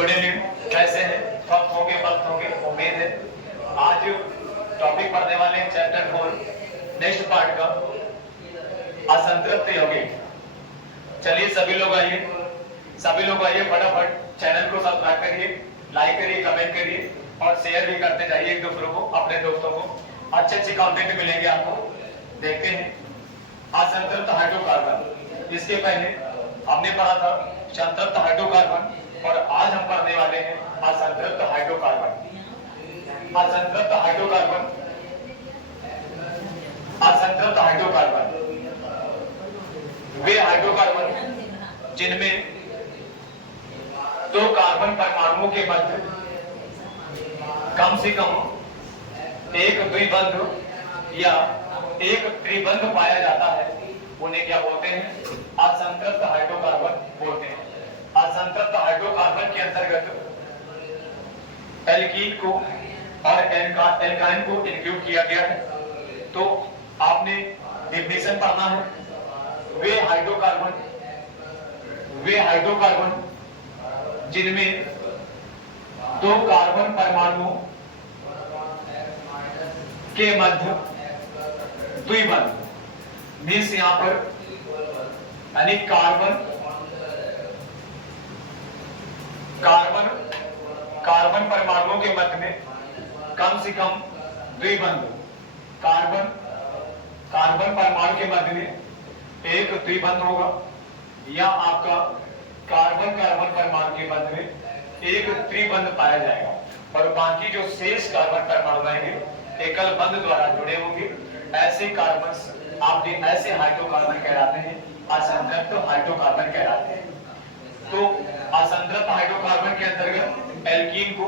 Good evening, कैसे हैं? वक्त होंगे वक्त होंगे उम्मीद है। आज टॉपिक पढ़ने वाले हैं चैप्टर 4 नेक्स्ट पार्ट का असंतृप्त यौगिक। चलिए सभी लोग आइए फटाफट चैनल को सब्सक्राइब करिए, लाइक करिए, कमेंट करिए और शेयर भी करते जाइए एक दूसरों को, अपने दोस्तों को। अच्छे अच्छे कंटेंट मिलेंगे आपको। देखते हैं असंतृप्त हाइड्रोकार्बन। इसके पहले हमने पढ़ा था संतृप्त हाइड्रोकार्बन और आज हम पढ़ने वाले हैं असंतृप्त हाइड्रोकार्बन। असंतृप्त हाइड्रोकार्बन वे हाइड्रोकार्बन जिनमें दो कार्बन परमाणुओं के मध्य कम से कम एक द्विबंध या एक त्रिबंध पाया जाता है, उन्हें क्या बोलते हैं? असंतृप्त हाइड्रोकार्बन बोलते हैं। असंतृप्त हाइड्रोकार्बन के अंतर्गत एल्कीन को और एल्काइन को इंक्लूड किया गया है। तो आपने डेफिनेशन पढ़ना है। वे हाइड्रोकार्बन जिनमें दो कार्बन परमाणुओं के मध्य द्विबंध मीन्स यहां पर यानी कार्बन परमाणुओं के मध्य में कम से कम द्विबंध, कार्बन परमाणु के मध्य में एक द्विबंध होगा या आपका कार्बन परमाणु के मध्य में एक त्रिबंध पाया जाएगा और बाकी जो शेष कार्बन परमाणु रहेंगे एकल बंध द्वारा जुड़े होंगे। ऐसे कार्बन आपके ऐसे हाइड्रोकार्बन कहलाते हैं, असंतृप्त हाइड्रोकार्बन कहलाते हैं। तो असंतृप्त हाइड्रोकार्बन के अंतर्गत एल्कीन को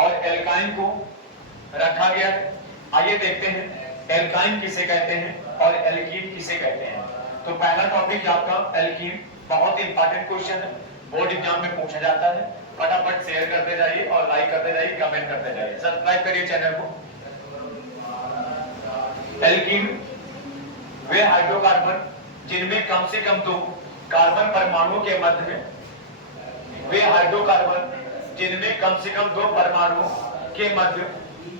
और एल्काइन को रखा गया है। आइए देखते हैं एल्काइन किसे कहते हैं और एल्कीन किसे कहते हैं। तो पहला टॉपिक आपका एल्कीन, बहुत इंपॉर्टेंट क्वेश्चन है, बोर्ड एग्जाम में पूछा जाता है। फटाफट शेयर करते जाइए और लाइक करते जाइए, कमेंट करते जाइए, सब्सक्राइब करिए चैनल को। एल्कीन वे हाइड्रोकार्बन जिनमें कम से कम दो कार्बन परमाणुओं के मध्य में, वे हाइड्रोकार्बन जिनमें कम से कम दो परमाणुओं के मध्य,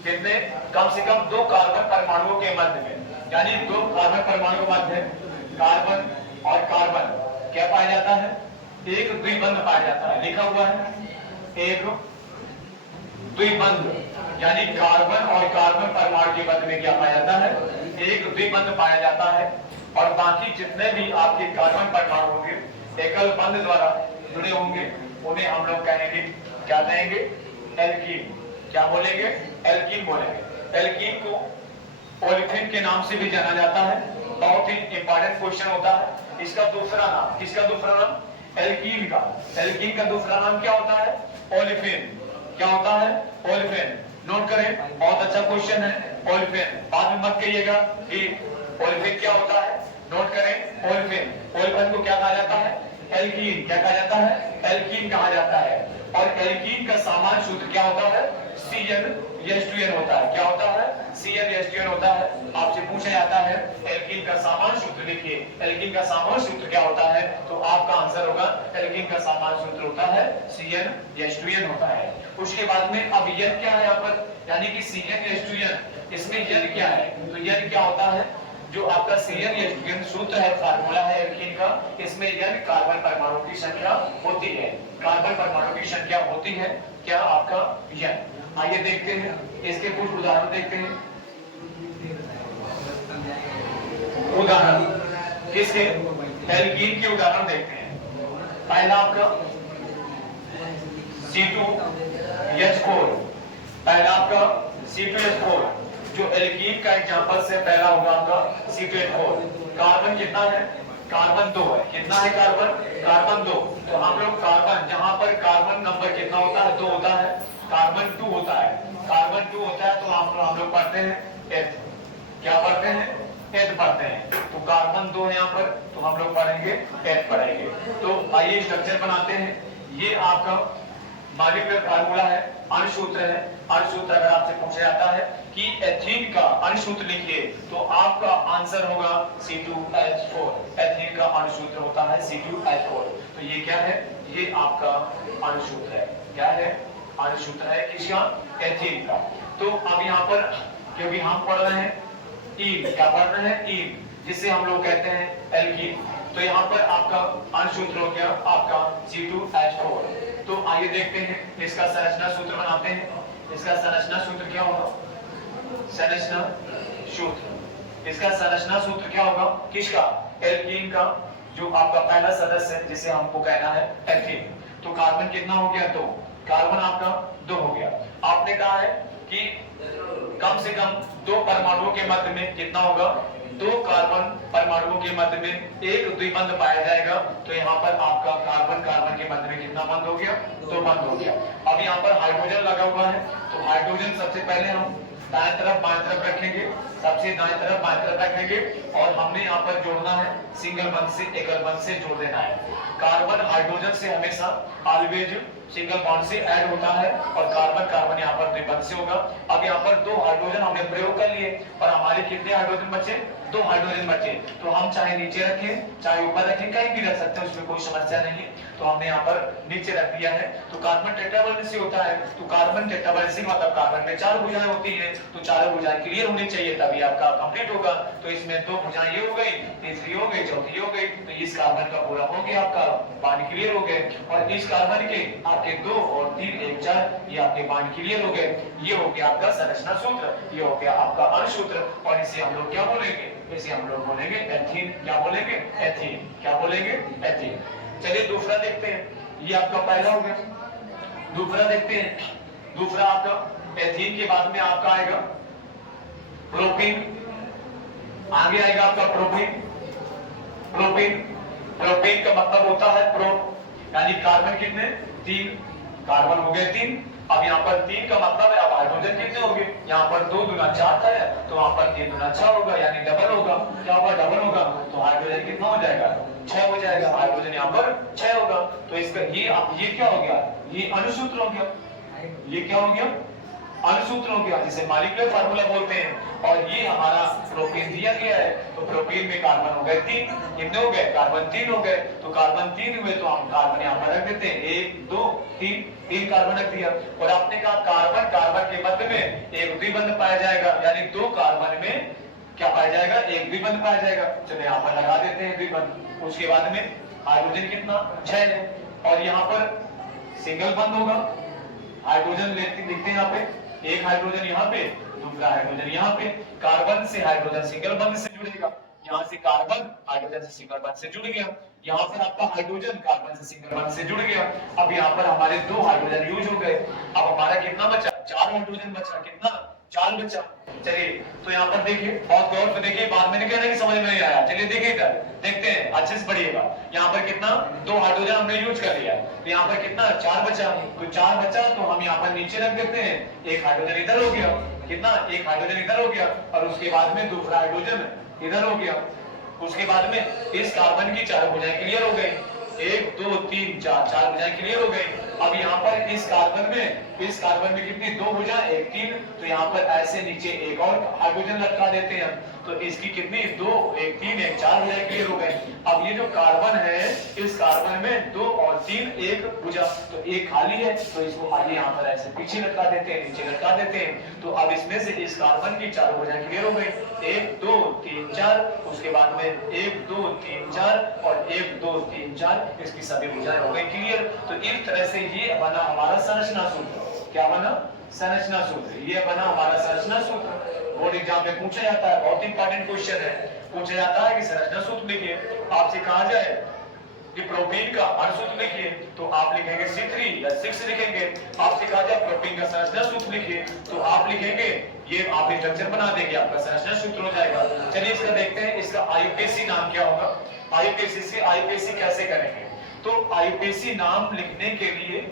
जिनमें कम से कम दो कार्बन परमाणुओं के मध्य में, यानी दो कार्बन परमाणु के मध्य कार्बन और कार्बन क्या पाया जाता है? एक द्विबंध पाया जाता है। लिखा हुआ है एक द्विबंध, यानी कार्बन और कार्बन परमाणु के मध्य में क्या पाया जाता है? एक द्विबंध पाया जाता है और बाकी जितने भी आपके कार्बन परमाणु होंगे एकल बंध द्वारा जुड़े होंगे, उन्हें हम लोग कहेंगे, क्या कहेंगे? एल्कीन। क्या बोलेंगे? एल्कीन बोलेंगे। एल्कीन को ओलेफिन के नाम से भी जाना जाता है। बहुत ही इंपॉर्टेंट क्वेश्चन होता है। इसका दूसरा नाम, किसका दूसरा नाम? एल्कीन का। एल्कीन का दूसरा नाम क्या होता है? ओलेफिन। क्या होता है? ओलेफिन। नोट करें, बहुत अच्छा क्वेश्चन है। ओलेफिन बाद में मत कहिएगा कि ओलेफिन क्या होता है। नोट करें ओलेफिन। ओलेफिन को क्या कहा जाता है? एल्कीन। क्या कहा जाता है? एल्कीन कहा जाता है। और एल्कीन का सामान्य सूत्र क्या होता है? CnH2n होता है। क्या होता है? CnH2n होता है। आपसे पूछा जाता है एल्कीन का सामान्य सूत्र लिखिए। एल्कीन का सामान्य सूत्र क्या होता है? तो आपका आंसर होगा एल्कीन का सामान्य सूत्र होता है CnH2n होता है। उसके बाद में अब N क्या है यहाँ पर? यानी कि CnH2n, इसमें N क्या है? तो N क्या होता है? जो आपका CnH2n सूत्र है, फार्मूला है एल्कीन का, इसमें N कार्बन परमाणु की संख्या होती है। कार्बन परमाणु की संख्या होती है क्या आपका? N। आइए देखते हैं इसके कुछ उदाहरण देखते हैं। उदाहरण किसके? एल्कीन के उदाहरण देखते हैं। पहला आपका C2H4, पहला आपका C2H4 जो एल्कीन का एग्जांपल से पहला होगा आपका C2H4। कार्बन कितना है? कार्बन 2 है। कितना है कार्बन? कार्बन 2। तो हम लोग कार्बन, जहां पर कार्बन नंबर कितना होता है? 2 होता है। कार्बन 2 होता है। कार्बन 2 होता है तो हम लोग पढ़ते हैं एथ। क्या पढ़ते हैं? एथ पढ़ते हैं। तो कार्बन 2 है यहाँ पर, तो हम लोग पढ़ेंगे एथ पढ़ेंगे। तो आइए स्ट्रक्चर बनाते हैं। ये आपका मॉलिक्यूलर फार्मूला है, अणुसूत्र है। अणुसूत्र अगर आपसे पूछा जाता है कि एथीन का अणुसूत्र लिखिए तो आपका आंसर होगा C2H4। एथीन का अणुसूत्र होता है C2H4। तो ये क्या है? ये आपका अणुसूत्र है। क्या है? अणुसूत्र है किसका? एथीन का। तो अब यहाँ पर क्योंकि हम पढ़ रहे हैं ईन, क्या पढ़ रहे हैं? ईन, जिसे हम लोग कहते हैं एल्कीन। तो यहाँ पर आपका अणुसूत्र हो गया आपका C2H4। तो आइए देखते हैं इसका संरचना सूत्र बनाते हैं। इसका संरचना सूत्र क्या होगा? संरचना सूत्र, इसका संरचना सूत्र क्या होगा? किसका? एल्कीन का। जो आपका पहला सदस्य है जिसे हमको कहना है एल्कीन। तो कार्बन कितना हो गया? 2। कार्बन आपका 2 हो गया। आपने कहा है कि कम से कम 2 परमाणुओं के मध्य में कितना होगा? 2 कार्बन परमाणुओं के मध्य में एक द्विबंध पाया जाएगा। तो यहाँ पर आपका कार्बन कार्बन के मध्य में कितना बंध हो गया? 2 बंध हो गया। अब यहाँ पर हाइड्रोजन लगा हुआ है, तो हाइड्रोजन सबसे पहले हम दाएं तरफ बाएं तरफ रखेंगे, सबसे दाएं तरफ बाएं तरफ रखेंगे और हमने यहाँ पर जोड़ना है सिंगल बंध से एकल बंध से जोड़ देना है। कार्बन हाइड्रोजन से हमेशा ऑलवेज सिंगल बॉन्ड से ऐड होता है और कार्बन कार्बन यहाँ पर द्विबंध से होगा। अब यहाँ पर 2 हाइड्रोजन हमने प्रयोग कर लिए और हमारे कितने हाइड्रोजन बचे? 2 हाइड्रोजन बचे। तो हम चाहे नीचे रखें चाहे ऊपर रखें, कहीं भी रख सकते हैं, उसमें कोई समस्या नहीं है। तो हमने यहाँ पर नीचे रख दिया है। तो कार्बन टेट्रावैलेंसी होता है, तो कार्बन टेट्रावैलेंसी मतलब कार्बन में 4 भुजाएं होती हैं। तो चारों भुजाएं क्लियर होनी चाहिए तभी आपका कंप्लीट होगा। तो इसमें 2 भुजाएं ये हो गई, तीसरी हो गई, चौथी हो गई। तो इस कार्बन का पूरा हो गया, आपका बॉन्ड क्लियर हो गए। और इस कार्बन के आपके 2 और 3 1 4 ये आपके बॉन्ड क्लियर हो गए। ये हो गया आपका संरचना सूत्र, ये हो गया आपका अणुसूत्र। और इसे हम लोग क्या बोलेंगे? इसे हम लोग बोलेंगे एथीन। क्या बोलेंगे? एथीन। क्या बोलेंगे? एथीन। चलिए दूसरा देखते हैं। ये आपका पहला हो गया। दूसरा देखते हैं। दूसरा आपका एथीन के बाद में आपका आएगा प्रोपीन, आगे आएगा आपका प्रोपीन। प्रोपीन, प्रोपीन का मतलब होता है प्रो, यानी कार्बन कितने? 3। कार्बन हो गए 3। अब यहाँ पर 3 का मतलब है अब हाइड्रोजन कितने होंगे? यहाँ पर 2 दूना 4 था, तो वहां पर 3 दूना 6 होगा, यानी डबल होगा। क्या होगा? डबल होगा। तो हाइड्रोजन कितना हो जाएगा? 6 हो जाएगा। हाइड्रोजन यहाँ पर 6 होगा। तो इसका ये क्या हो गया? ये अणुसूत्र हो गया। ये क्या हो गया? अणुसूत्र हो गया, जिसे मॉलिक्यूलर फार्मूला बोलते हैं। और ये हमारा प्रोपीन दिया गया है। तो प्रोपीन में कार्बन हो गए 3। कितने हो गए? कार्बन 3 हो गए। तो कार्बन 3 हुए तो हम कार्बन यहाँ पर रख देते हैं 1 2 3 कार्बन रख दिया। और आपने कहा कार्बन कार्बन के मध्य में एक द्विबंध पाया जाएगा, यानी 2 कार्बन में क्या पाया जाएगा? एक द्विबंध पाया जाएगा। चलो यहाँ पर लगा देते हैं द्विबंध। उसके बाद में हाइड्रोजन कितना? 6 है। और यहाँ पर सिंगल बंध होगा। हाइड्रोजन लिखते हैं यहाँ पे, एक हाइड्रोजन यहाँ पे, दूसरा हाइड्रोजन यहाँ पे। कार्बन से हाइड्रोजन सिंगल बंध से जुड़ेगा। यहाँ से कार्बन हाइड्रोजन से सिंगल बंध से जुड़ गया। यहाँ पर आपका हाइड्रोजन कार्बन से सिंगल बंध से जुड़ गया। अब यहाँ पर हमारे 2 हाइड्रोजन यूज हो गए। अब हमारा कितना बचा? 4 हाइड्रोजन बचा। कितना? 4 बचा। चलिए तो यहाँ पर देखिए, बहुत गौर से देखिए, बाद में कहना कि समझ में नहीं आया। चलिए देखिए इधर, देखते हैं, अच्छे से पढ़िएगा। यहाँ पर कितना? 2 हाइड्रोजन हमने यूज कर लिया। तो यहाँ पर कितना? 4 बचा। तो 4 बचा तो हम यहाँ पर नीचे रख देते हैं। एक हाइड्रोजन इधर हो गया। कितना? एक हाइड्रोजन इधर हो गया। और उसके बाद में दूसरा हाइड्रोजन इधर हो गया। उसके बाद में इस कार्बन की 4 भुजाएं क्लियर हो गई। 1 2 3 4 भुजाएं क्लियर हो गई। अब यहाँ पर इस कार्बन में कितनी? 2 भुजाएं 1 3। तो यहाँ पर ऐसे नीचे एक और हाइड्रोजन लटका देते हैं। तो इसकी कितनी? 2 1 3 1 4 भुजाएं क्लियर हो गए। अब ये जो कार्बन है, इस कार्बन में 2 और 3 1 भुजा, तो एक खाली है, तो इसको आगे यहाँ पर ऐसे पीछे लटका देते हैं, नीचे लटका देते हैं। तो अब इसमें से इस कार्बन की 4 भुजाएं क्लियर हो गई। 1 2 3 4। उसके बाद में 1 2 3 4 और 1 2 3 4, इसकी सभी भुजाएं हो गई क्लियर। तो इस तरह से ये बना हमारा संरचना सूत्र। क्या बना? संरचना सूत्र। ये बना हमारा संरचना सूत्र। बोर्ड एग्जाम में पूछा जाता है, बहुत इंपॉर्टेंट क्वेश्चन है। पूछा जाता है कि संरचना सूत्र लिखिए। आपसे कहा जाए कि प्रोटीन का अणुसूत्र लिखिए, तो आप लिखेंगे C3 या 6 लिखेंगे। आपसे कहा जाए प्रोटीन का संरचना सूत्र लिखिए, तो आप लिखेंगे, ये आप स्ट्रक्चर बना देंगे, आपका संरचना सूत्र हो जाएगा। चलिए इसका देखते हैं, इसका IUPAC नाम क्या होगा। IUPAC से IUPAC कैसे करेंगे? तो IUPAC नाम लिखने के लिए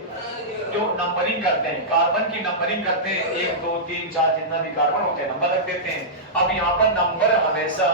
जो नंबरिंग करते हैं, कार्बन की नंबरिंग करते हैं, 1 2 3 4 जितना भी कार्बन होते हैं नंबर रख देते हैं। अब यहाँ पर नंबर हमेशा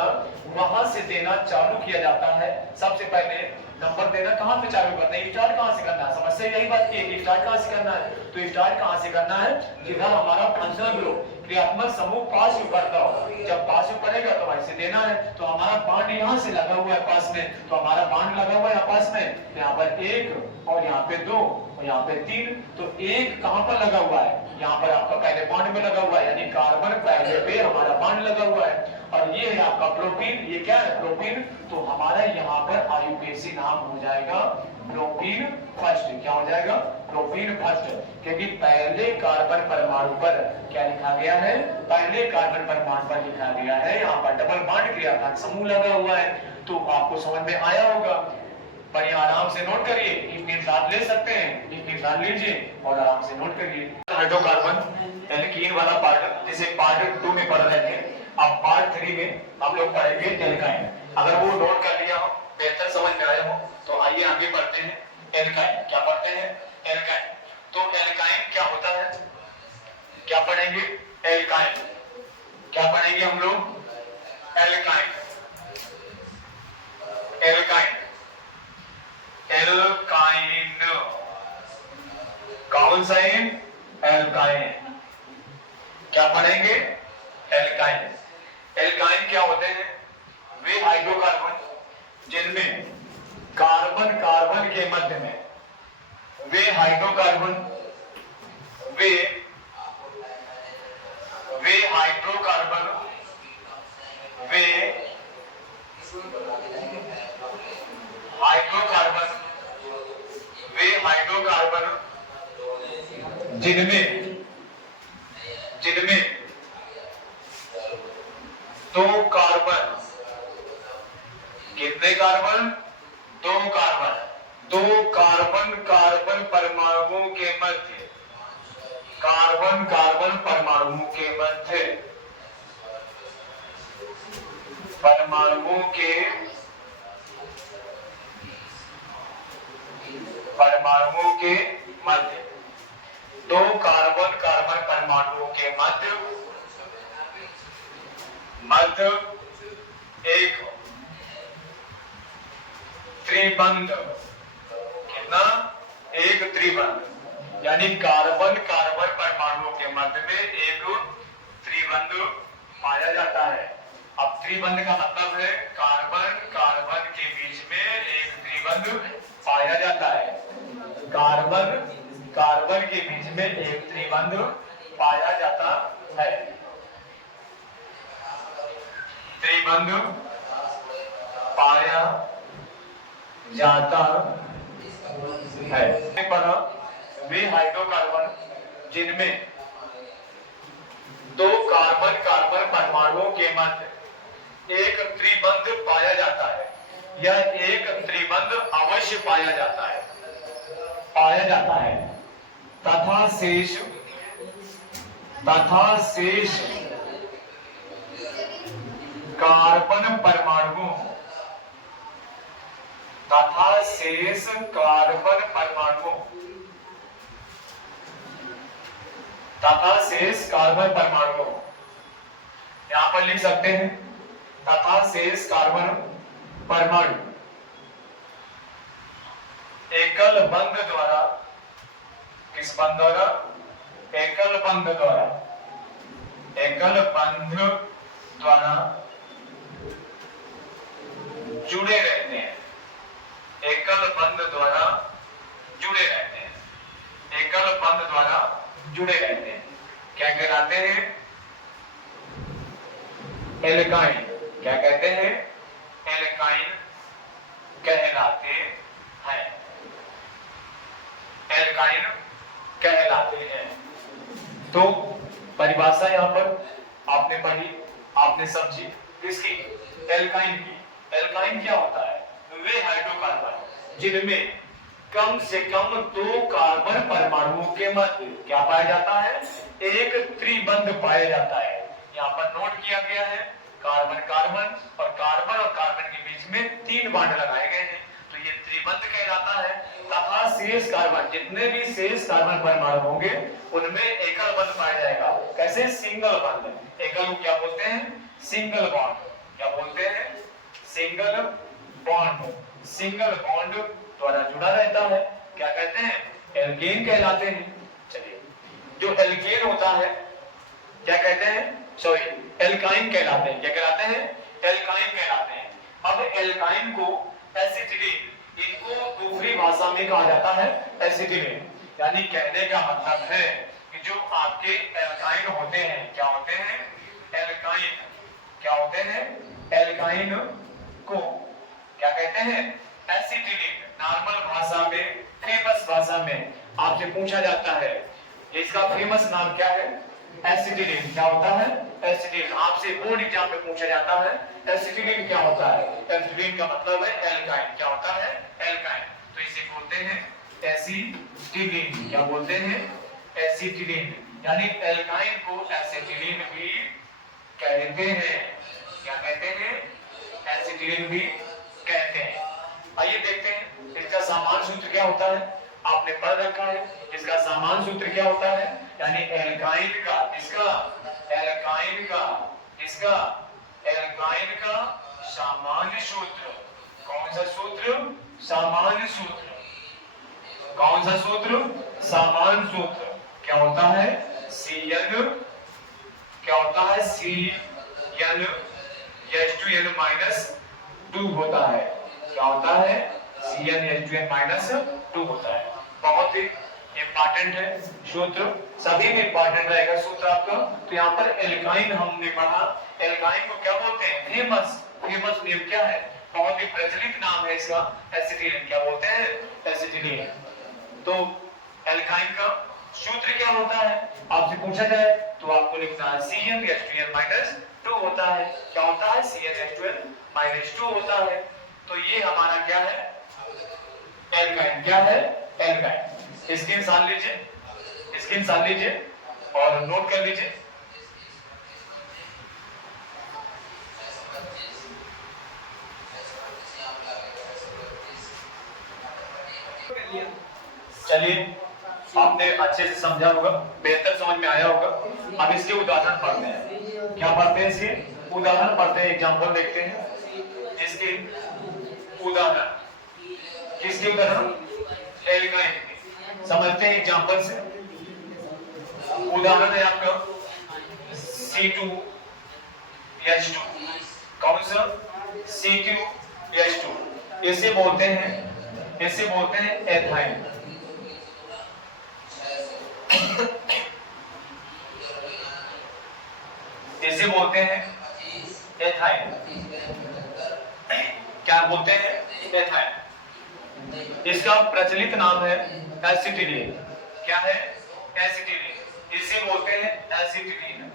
वहां से देना चालू किया जाता है। सबसे पहले नंबर देना कहां पे चालू करना है, स्टार्ट कहां से करना है, समस्या यही बात की है कि स्टार्ट कहां से करना है। तो स्टार्ट कहां से करना है, जिधर हमारा फंक्शनल ग्रुप क्रियात्मक समूह पास करता हो, जब पास करेगा तो वैसे देना है। तो हमारा बांड यहाँ से लगा हुआ है पास में, तो हमारा बांड लगा हुआ है पास में, यहाँ पर 1 और यहाँ पे 2 और यहाँ पे 3। तो 1 कहां पर लगा हुआ है, यहाँ पर आपका पहले बॉन्ड में लगा हुआ है, यानी कार्बन पहले पे हमारा बॉन्ड लगा हुआ है। और ये है आपका प्रोपीन, ये क्या है प्रोपीन, तो हमारा यहाँ पर आयुकेसी नाम हो जाएगा प्रोपीन फर्स्ट। क्या हो जाएगा, प्रोपीन फर्स्ट, क्योंकि पहले कार्बन परमाणु पर क्या लिखा गया है, पहले कार्बन परमाणु पर लिखा गया है, यहाँ पर डबल बॉन्ड क्रियात्मक समूह लगा हुआ है। तो आपको समझ में आया होगा, पर आराम से नोट करिए, स्क्रीनशॉट ले सकते हैं, स्क्रीनशॉट लीजिए और आराम से नोट करिए। हाइड्रोकार्बन एल्कीन वाला पार्ट, जिसे पार्ट 2 में पढ़ रहे थे, अब पार्ट 3 में हम लोग पढ़ेंगे एल्काइन। अगर वो नोट कर लिया हो, बेहतर समझ में आया हो, तो आइए आगे बढ़ते हैं। एल्काइन क्या पढ़ते हैं, एल्काइन। तो एल्काइन क्या होता है, क्या पढ़ेंगे, एल्काइन क्या पढ़ेंगे हम लोग, एल्काइन। एल्काइन एल्काइन कौन सा है, एल्काइन क्या पढ़ेंगे, एल्काइन। एल्काइन क्या होते हैं, वे हाइड्रोकार्बन जिनमें कार्बन कार्बन के मध्य में, वे हाइड्रोकार्बन, वे हाइड्रोकार्बन, वे हाइड्रोकार्बन, वे हाइड्रोकार्बन जिनमें दो कार्बन, कितने कार्बन, दो कार्बन, दो कार्बन कार्बन परमाणुओं के मध्य, कार्बन कार्बन परमाणुओं के मध्य, परमाणुओं के मध्य, दो कार्बन कार्बन परमाणुओं के मध्य एक त्रिबंध, कितना, एक त्रिबंध, यानी कार्बन कार्बन परमाणुओं के मध्य में एक त्रिबंध पाया जाता है। अब त्रिबंध का मतलब है कार्बन कार्बन के बीच में एक त्रिबंध पाया जाता है, कार्बन कार्बन के बीच में एक त्रिबंध पाया जाता है, त्रिबंध पाया जाता है। वे हाइड्रोकार्बन जिनमें दो कार्बन कार्बन परमाणुओं के मध्य एक त्रिबंध पाया जाता है, यह एक त्रिबंध अवश्य पाया जाता है, तथा शेष कार्बन परमाणुओं, तथा शेष कार्बन परमाणुओं, तथा शेष कार्बन परमाणुओं, यहां पर लिख सकते हैं तथा शेष कार्बन परमाणु एकल बंध द्वारा, किस बंध द्वारा, एकल बंध द्वारा, एकल बंध द्वारा जुड़े रहते हैं, एकल बंध द्वारा जुड़े रहते हैं, एकल बंध द्वारा जुड़े रहते हैं, क्या कहलाते हैं, एल्काइन। क्या कहते हैं, एल्काइन कहलाते हैं, एल्काइन कहलाते हैं। तो परिभाषा यहां पर आपने पढ़ी, आपने समझी किसकी, एल्काइन की। एल्काइन क्या होता है, वे हाइड्रोकार्बन जिनमें कम से कम दो कार्बन परमाणुओं के मध्य क्या पाया जाता है, एक त्रिबंध पाया जाता है। यहाँ पर नोट किया गया है कार्बन कार्बन और कार्बन के बीच में 3 बॉन्ड लगाए गए हैं, तो ये त्रिबंध कहलाता है। तथा शेष कार्बन, जितने भी शेष कार्बन परमाणु होंगे उनमें एकल बंध पाया जाएगा। कैसे, सिंगल बंध। एकल को क्या बोलते हैं, सिंगल बॉन्ड। क्या बोलते हैं, सिंगल बॉन्ड, सिंगल बॉन्ड द्वारा जुड़ा रहता है, क्या कहते हैं, एल्केन कहलाते हैं। चलिए, जो एल्केन होता है क्या कहते हैं, सॉरी एल्काइन कहलाते हैं, क्या कहलाते हैं, एल्काइन कहलाते हैं। अब एल्काइन को एसिटिलीन, इनको दूसरी भाषा में कहा जाता है एसिटिलीन, यानी कहने का मतलब है कि जो आपके एल्काइन होते हैं, क्या होते हैं, एल्काइन, क्या होते हैं, एल्काइन को क्या कहते हैं, एसिटिलीन। नॉर्मल भाषा में, फेमस भाषा में आपसे पूछा जाता है, इसका फेमस नाम क्या है, एसिटिलीन। क्या होता है, एसिटिलीन। आपसे बोर्ड एग्जाम में पूछा जाता है एसिटिलीन क्या होता है, एसिटिलीन का मतलब है एल्काइन। क्या होता है, एल्काइन। तो इसे बोलते हैं एसिटिलीन। क्या बोलते हैं, एसिटिलीन, यानी एल्काइन को एसिटिलीन भी कहते हैं। क्या कहते हैं, एसिटिलीन भी कहते हैं। आइए देखते हैं इसका सामान्य सूत्र क्या होता है, आपने पढ़ रखा है। इसका सामान्य सूत्र क्या होता है, यानी एल्काइन का, इसका एल्काइन का, इसका एल्काइन का सामान्य सूत्र, कौन सा सूत्र, सामान्य सूत्र, कौन सा सूत्र, सामान्य सूत्र, क्या होता है, Cn, क्या होता है, Cn H2n माइनस 2 होता है। क्या होता है, Cn H2n माइनस 2 होता है। बहुत ही इंपॉर्टेंट है सूत्र, सभी में इंपॉर्टेंट रहेगा सूत्र आपका। तो यहाँ पर एल्काइन हमने पढ़ा, एल्काइन को क्या बोलते हैं, फेमस, फेमस नेम क्या है, बहुत ही प्रचलित नाम है इसका, एसिटिलीन। क्या बोलते हैं, एसिटिलीन। तो एल्काइन का सूत्र क्या होता है, आपसे पूछा जाए तो आपको लिखना है Cn H2n माइनस 2 होता है। क्या होता है, Cn H2n माइनस 2 होता है। तो ये हमारा क्या है, एल्काइन। क्या है, एल्काइन। इसकी निशान लीजिए, इसकी निशान लीजिए और नोट कर लीजिए। चलिए, आपने अच्छे से समझा होगा, बेहतर समझ में आया होगा। अब इसके उदाहरण पढ़ते हैं। क्या पढ़ते हैं, इसके उदाहरण पढ़ते हैं, एग्जांपल देखते हैं। इसके उदाहरण, किसके उदाहरण, एल्काइन के। समझते हैं एग्जांपल से। उदाहरण है आपका C2H2, कौन सा, C2H2। इसे बोलते हैं, इसे बोलते हैं एथाइन। इसे बोलते हैं एथाइन। क्या बोलते हैं, एथाइन। इसका प्रचलित नाम है एसिटिलीन। क्या है, एसिटिलीन। इसे बोलते हैं एसिटिलीन,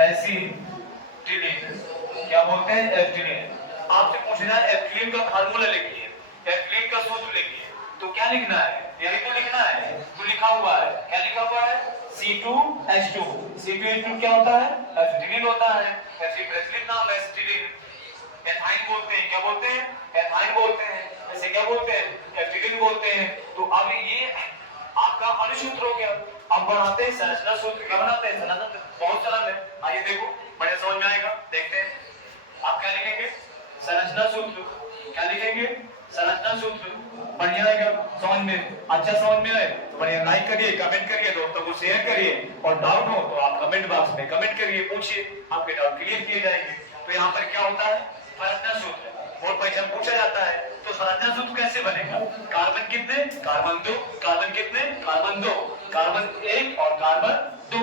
एसिटिलीन। क्या बोलते हैं, एसिटिलीन। आपसे पूछना है एथिलीन का फार्मूला लिखिए, एथिलीन का सूत्र लिखिए। तो क्या लिखना है, यही तो लिखना है, तो लिखा हुआ है, क्या लिखा हुआ है, C2H2। C2H2 क्या होता है, एसिटिलीन होता है। ऐसी प्रचलित नाम है एसिटिलीन। एथाइन बोलते हैं, क्या बोलते हैं, एथाइन बोलते हैं। ऐसे क्या बोलते हैं, एथिलीन बोलते हैं। तो अब ये आपका अनुसूत्र हो गया। अब बनाते हैं संरचना सूत्र। क्या बनाते हैं, संरचना बहुत सरल है। आइए देखो, बड़े समझ में आएगा, देखते हैं। आप क्या लिखेंगे, संरचना सूत्र। क्या लिखेंगे, संरचना सूत्र। बढ़िया आएगा समझ में, अच्छा समझ में आए तो बढ़िया लाइक करिए, कमेंट करिए, दोस्तों को शेयर करिए, और डाउट हो तो आप कमेंट बॉक्स में कमेंट करिए, पूछिए, आपके डाउट क्लियर किए जाएंगे। तो यहाँ पर क्या होता है, संरचना सूत्र। और पहचान पूछा जाता है तो संरचना सूत्र कैसे बनेगा, कार्बन कितने, कार्बन 2, कार्बन कितने, कार्बन 2, कार्बन 1 और कार्बन 2,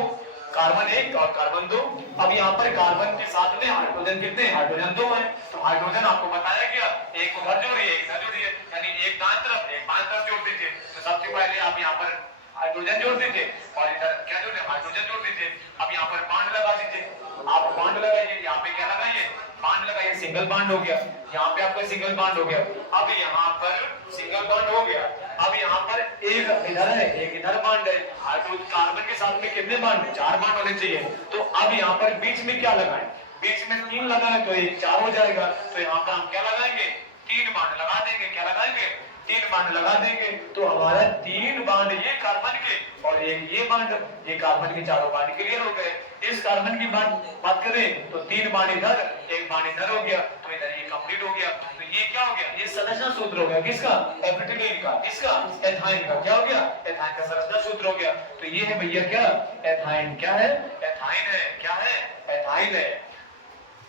कार्बन 1 और कार्बन 2। अब यहाँ पर कार्बन के साथ में हाइड्रोजन कितने, हाइड्रोजन 2 है। तो हाइड्रोजन आपको बताया गया, एक उधर जोड़िए, एक इधर जोड़िए, यानी एक दाएं तरफ, एक बाएं तरफ जोड़ दीजिए। तो सबसे पहले आप यहाँ पर हाइड्रोजन जोड़ दीजिए और इधर क्या जोड़े, हाइड्रोजन जोड़ दीजिए। अब यहाँ पर बांड लगा दीजिए, आप बांड लगाइए, यहाँ पे क्या लगाइए, बांड लगाइए, सिंगल बांड हो गया। यहाँ पे आपका सिंगल बांड हो गया। अब यहाँ पर सिंगल बांड हो गया। अब यहाँ पर एक इधर है, एक इधर बांड है। हाइड्रोजन कार्बन के साथ में कितने बांड है, 4 बांड होने चाहिए। तो अब यहाँ पर बीच में क्या लगाएं, बीच में 3 लगाए तो ये 4 हो जाएगा। तो यहाँ पर हम क्या लगाएंगे, 3 बांड लगा देंगे। क्या लगाएंगे, 3 बांड लगा देंगे। तो हमारा 3 बांड ये कार्बन के और एक ये बांड, ये कार्बन के चारों बांड क्लियर हो गए। इस कार्बन की बात करें तो 3 बाण इधर, 1 बाण इधर हो गया, तो इधर ये कंप्लीट हो गया। तो ये क्या हो गया, ये संरचना सूत्र हो गया किसका, एसिटिलीन का, किसका, एथाइन का। क्या हो गया, एथाइन का संरचना सूत्र हो गया। तो ये है भैया क्या, एथाइन। क्या है, एथाइन है। क्या है, एथाइन है।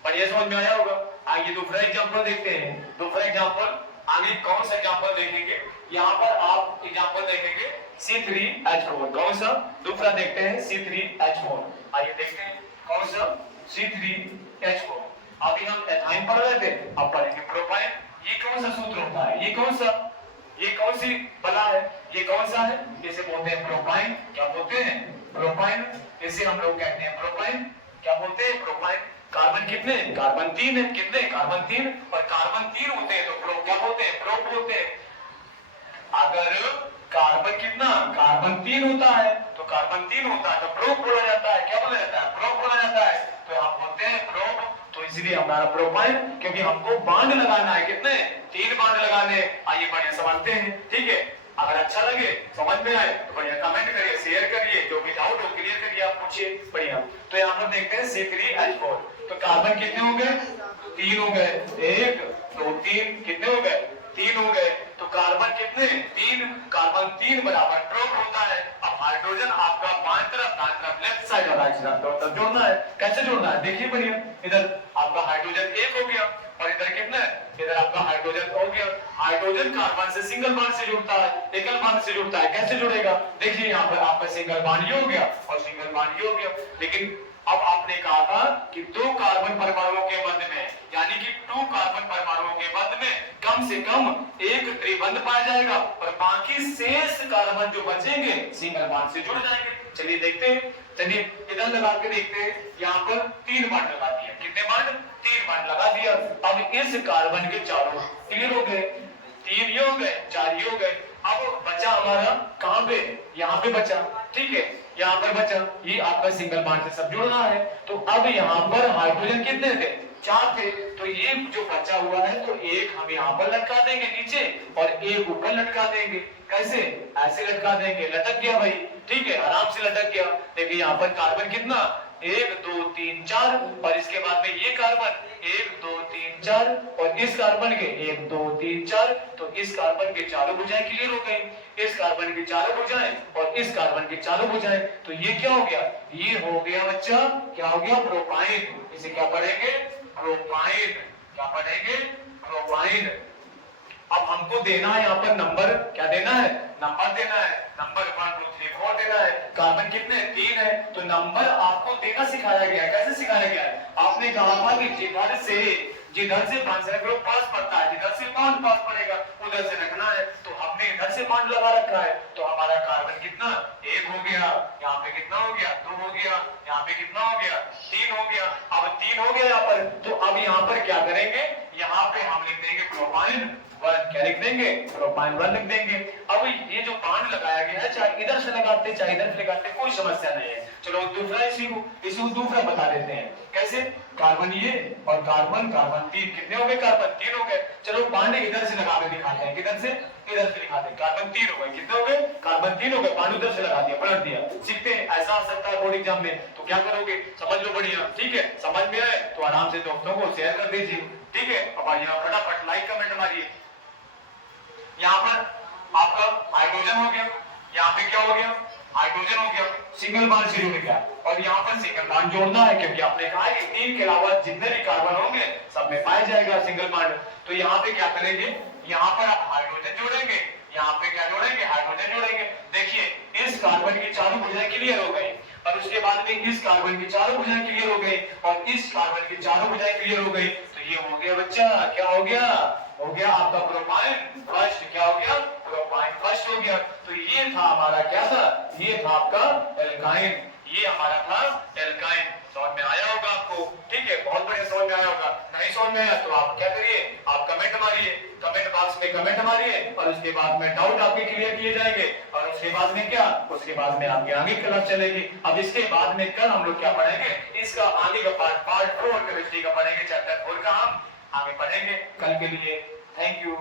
बढ़िया समझ में आया होगा। आइए दूसरा एग्जांपल देखते हैं। दूसरा एग्जांपल आगे कौन सा एग्जांपल देखेंगे, यहाँ पर आप एग्जांपल देखेंगे C3H4। कौन सा, दूसरा देखते हैं C3H4। आइए देखते हैं कौन सा, C3H4। अभी हम एथाइन पढ़ रहे थे, अब पढ़ेंगे प्रोपाइन। ये कौन सा सूत्र होता है, ये कौन सा, ये कौन सी बला है, ये कौन सा है, इसे बोलते हैं प्रोपाइन। क्या बोलते हैं, प्रोपाइन। इसे हम लोग कहते हैं प्रोपाइन। क्या बोलते हैं, प्रोपाइन। कार्बन कितने, कार्बन 3 है। कितने, कार्बन 3। और कार्बन 3 होते हैं तो प्रो क्या बोलते हैं, प्रो बोलते हैं। अगर कार्बन कितना, कार्बन 3 होता है, तो कार्बन 3 होता है तो प्रोप बोला जाता है। क्या बोला जाता है, प्रोप बोला जाता है। तो हम बोलते हैं प्रोप। तो इसलिए हमारा प्रोपाइन, क्योंकि हमको बांड लगाना है। कितने, 3 बांड लगाने। आइए बढ़िया समझते हैं, ठीक है। अगर अच्छा लगे, समझ में आए तो बढ़िया कमेंट करिए, शेयर करिए, जो भी डाउट हो क्लियर करिए, आप पूछिए। बढ़िया। तो यहाँ पर देखते हैं C3H4। तो कार्बन कितने हो गए, 3 हो गए। 1 2 3, कितने हो गए, 3 हो गए। तो कार्बन कितने, 3। कार्बन 3 बराबर प्रोप होता है। अब हाइड्रोजन आपका बाएं तरफ लेफ्ट साइड और राइट साइड जोड़ना है। कैसे जोड़ना है, देखिए बढ़िया। इधर आपका हाइड्रोजन 1 हो गया और इधर कितना है, इधर आपका हाइड्रोजन हो गया। हाइड्रोजन कार्बन से सिंगल बॉन्ड से जुड़ता है, एकल बॉन्ड से जुड़ता है। कैसे जुड़ेगा, देखिए यहाँ पर आपका सिंगल बॉन्ड ये हो गया और सिंगल बॉन्ड ये हो गया। लेकिन अब आपने कहा था कि 2 कार्बन परमाणुओं के मध्य में, यानी कि 2 कार्बन परमाणुओं के मध्य में कम से कम एक त्रिबंध पाया जाएगा और बाकी शेष कार्बन जो बचेंगे सिंगल बॉन्ड से जुड़ जाएंगे। चलिए देखते हैं। चलिए इधर लगा के देखते हैं। यहाँ पर 3 बॉन्ड लगा दिया। कितने बॉन्ड, 3 बॉन्ड लगा दिया। अब इस कार्बन के चारों क्लियर हो गए, 3 ये हो गए, 4 ये हो गए। अब बचा हमारा कहां पे, यहाँ पे बचा, ठीक है, यहाँ पर बचा। ये आपका सिंगल बॉन्ड से सब जुड़ना है। तो अब यहाँ पर हाइड्रोजन कितने थे, 4 थे। तो ये जो बचा हुआ है तो एक हम यहाँ पर लटका देंगे नीचे और एक ऊपर लटका देंगे। कैसे, ऐसे लटका देंगे। लटक गया भाई, ठीक है, आराम से लटक गया। देखिए यहाँ पर कार्बन कितना, 1 2 3 4 और इसके बाद में ये कार्बन 1 2 3 4 और इस कार्बन के 1 2 3 4। तो इस कार्बन के चारों भुजाएं क्लियर हो गई। इस कार्बन की चारों भुजाएं और इस कार्बन की चारों भुजाएं। तो ये क्या हो गया, ये हो गया बच्चा, क्या हो गया, प्रोपाइन। इसे क्या पढ़ेंगे, प्रोपाइन। क्या पढ़ेंगे, प्रोपाइन। अब हमको देना है यहाँ पर नंबर, क्या देना है, नंबर देना है। नंबर 1 2 3 4 देना है। कार्बन कितने, 3 है। तो नंबर आपको देना सिखाया गया है। कैसे सिखाया गया है, आपने कहा था कि जिधर से बॉन्ड ग्रुप पास पड़ता है, जिधर से बॉन्ड पास पड़ेगा उधर से रखना है। तो हमने इधर से बॉन्ड लगा रखा है। तो हमारा कार्बन कितना, 1 हो गया। यहाँ पे कितना हो गया, 2 हो गया। यहाँ पे कितना हो गया, 3 हो गया। अब 3 हो गया यहाँ पर। तो अब यहाँ पर क्या करेंगे, यहाँ पे हम लिख देंगे प्रोपाइन 1। क्या लिख देंगे, प्रोपाइन 1 लिख देंगे। अब ये जो बॉन्ड लगाया गया है, चाहे इधर से लगाते चाहे इधर से लगाते, कोई समस्या नहीं है। चलो दूसरा इसी को दूसरा बता देते हैं। कैसे, कार्बन ये और कार्बन 3, कितने हो गए, कार्बन 3 हो गए। चलो बॉन्ड इधर से लगा के दिखाते हैं। किधर से, इधर से दिखाते हैं। कार्बन 3 हो गए। कितने हो गए, कार्बन 3 हो गए। बॉन्ड उधर से लगा दिया, पलट दिया। सीखते हैं, ऐसा आ सकता है बोर्ड एग्जाम में। तो क्या करोगे, समझ लो बढ़िया, ठीक है। समझ में आए तो आराम से दोस्तों को शेयर कर दीजिए, ठीक है। अब यहाँ फटाफट लाइक कमेंट मारिए। यहाँ पर आपका हाइड्रोजन हो गया, यहाँ पे क्या हो गया, हाइड्रोजन हो गया, सिंगल बॉन्ड से जुड़ गया। और यहाँ पर सिंगल बॉन्ड जोड़ना है, क्योंकि आपने कहा है कि 3 के अलावा जितने भी कार्बन होंगे सब में पाया जाएगा सिंगल बॉन्ड। तो यहाँ पे क्या करेंगे, यहाँ पर आप हाइड्रोजन जोड़ेंगे, यहाँ पे क्या जोड़ेंगे, हाइड्रोजन जोड़ेंगे। देखिए इस कार्बन की चारों भुजाएं क्लियर हो गई और उसके बाद में इस कार्बन की चारों भुजाएं क्लियर हो गई और इस कार्बन की चारों भुजाएं क्लियर हो गई। तो ये हो गया बच्चा, क्या हो गया आपका प्रोपाइन फर्स्ट। क्या हो गया, प्रोपाइन फर्स्ट हो गया। तो ये था हमारा, क्या था, ये था आपका एल्काइन। ये हमारा था एल्काइन। समझ में आया होगा आपको, ठीक है, बहुत बढ़िया समझ में आया होगा। नहीं समझ में आया तो आप क्या करिए, आप कमेंट मारिए, कमेंट बॉक्स में कमेंट मारिए और उसके बाद में डाउट आपके क्लियर किए जाएंगे। और उसके बाद में क्या, उसके बाद में आपकी आगे क्लास चलेगी। अब इसके बाद में कल हम लोग क्या पढ़ेंगे, इसका आगे का पार्ट 4 केमिस्ट्री का पढ़ेंगे, चैप्टर 4 का हम आगे पढ़ेंगे। कल के लिए थैंक यू।